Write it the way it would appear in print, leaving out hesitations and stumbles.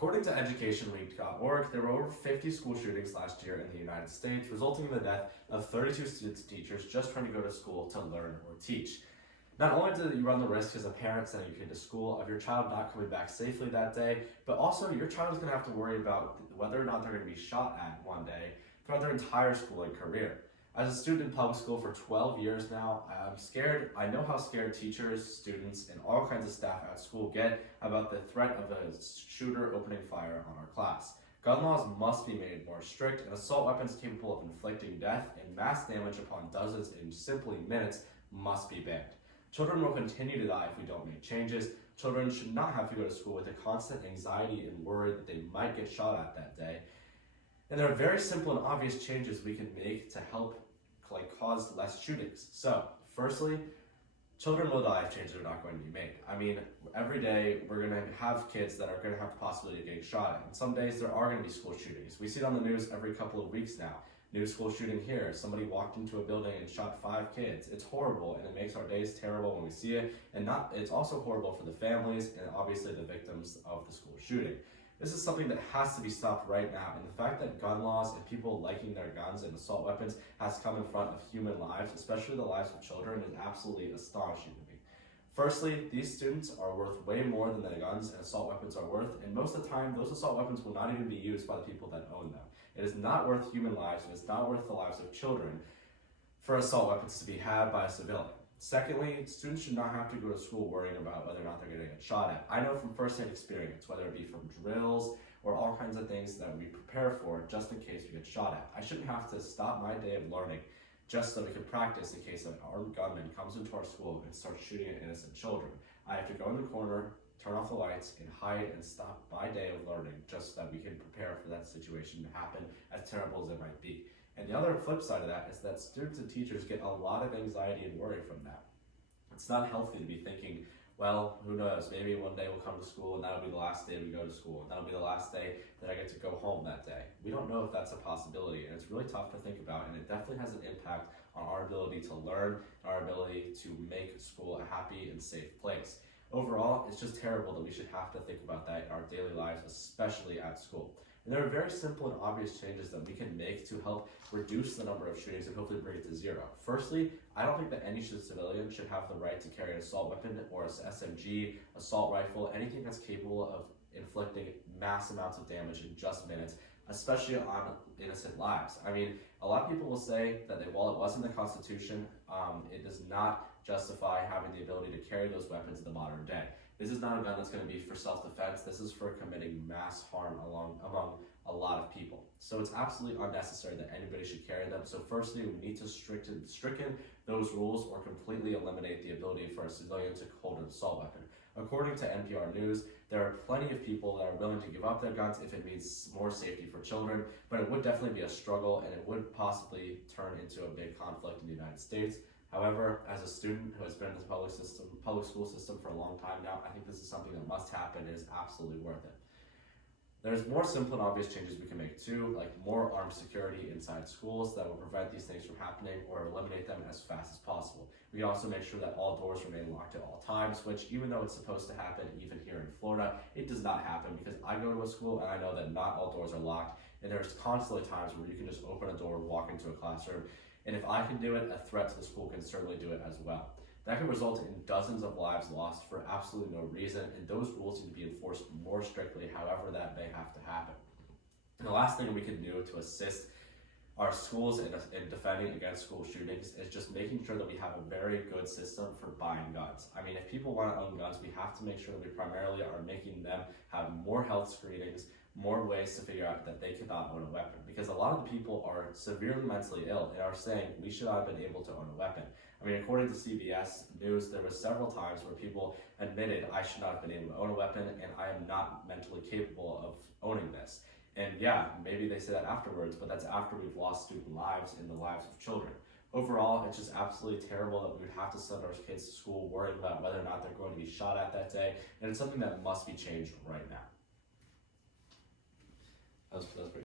According to EducationWeek.org, there were over 50 school shootings last year in the United States, resulting in the death of 32 students and teachers just trying to go to school to learn or teach. Not only do you run the risk as a parent sending your kid to school of your child not coming back safely that day, but also your child is going to have to worry about whether or not they're going to be shot at one day throughout their entire schooling career. As a student in public school for 12 years now, I'm scared. I know how scared teachers, students, and all kinds of staff at school get about the threat of a shooter opening fire on our class. Gun laws must be made more strict, and assault weapons capable of inflicting death and mass damage upon dozens in simply minutes must be banned. Children will continue to die if we don't make changes. Children should not have to go to school with a constant anxiety and worry that they might get shot at that day. And there are very simple and obvious changes we can make to help cause less shootings. So, firstly, children will die if changes are not going to be made. I mean, every day we're going to have kids that are going to have the possibility of getting shot at. And some days there are going to be school shootings. We see it on the news every couple of weeks now. New school shooting here. Somebody walked into a building and shot 5 kids. It's horrible, and it makes our days terrible when we see it. And it's also horrible for the families and obviously the victims of the school shooting. This is something that has to be stopped right now, and the fact that gun laws and people liking their guns and assault weapons has come in front of human lives, especially the lives of children, is absolutely astonishing to me. Firstly, these students are worth way more than the guns and assault weapons are worth, and most of the time, those assault weapons will not even be used by the people that own them. It is not worth human lives, and it's not worth the lives of children for assault weapons to be had by a civilian. Secondly, students should not have to go to school worrying about whether or not they're going to get shot at. I know from firsthand experience, whether it be from drills or all kinds of things that we prepare for just in case we get shot at. I shouldn't have to stop my day of learning just so we can practice in case an armed gunman comes into our school and starts shooting at innocent children. I have to go in the corner, turn off the lights, and hide and stop my day of learning just so that we can prepare for that situation to happen, as terrible as it might be. And the other flip side of that is that students and teachers get a lot of anxiety and worry from that. It's not healthy to be thinking, well, who knows, maybe one day we'll come to school and that'll be the last day we go to school, and that'll be the last day that I get to go home that day. We don't know if that's a possibility, and it's really tough to think about, and it definitely has an impact on our ability to learn, our ability to make school a happy and safe place. Overall, it's just terrible that we should have to think about that in our daily lives, especially at school. And there are very simple and obvious changes that we can make to help reduce the number of shootings and hopefully bring it to zero. Firstly, I don't think that any civilian should have the right to carry an assault weapon or an SMG, assault rifle, anything that's capable of inflicting mass amounts of damage in just minutes, especially on innocent lives. I mean, a lot of people will say that while it was in the Constitution, it does not justify having the ability to carry those weapons in the modern day. This is not a gun that's going to be for self-defense. This is for committing mass harm among a lot of people. So it's absolutely unnecessary that anybody should carry them. So firstly, we need to stricken those rules or completely eliminate the ability for a civilian to hold an assault weapon. According to NPR News, there are plenty of people that are willing to give up their guns if it means more safety for children, but it would definitely be a struggle, and it would possibly turn into a big conflict in the United States. However, as a student who has been in the public school system for a long time now, I think this is something that must happen and is absolutely worth it. There's more simple and obvious changes we can make too, like more armed security inside schools that will prevent these things from happening or eliminate them as fast as possible. We can also make sure that all doors remain locked at all times, which even though it's supposed to happen even here in Florida, it does not happen because I go to a school and I know that not all doors are locked, and there's constantly times where you can just open a door and walk into a classroom. And if I can do it, a threat to the school can certainly do it as well. That can result in dozens of lives lost for absolutely no reason, and those rules need to be enforced more strictly, however that may have to happen. And the last thing we can do to assist our schools in defending against school shootings is just making sure that we have a very good system for buying guns. I mean, if people want to own guns, we have to make sure that we primarily are making them have more health screenings, more ways to figure out that they cannot own a weapon, because a lot of the people are severely mentally ill and are saying we should not have been able to own a weapon. I mean, according to CBS News, there were several times where people admitted I should not have been able to own a weapon and I am not mentally capable of owning this. And yeah, maybe they say that afterwards, but that's after we've lost student lives and the lives of children. Overall, it's just absolutely terrible that we would have to send our kids to school worrying about whether or not they're going to be shot at that day, and it's something that must be changed right now. That was pretty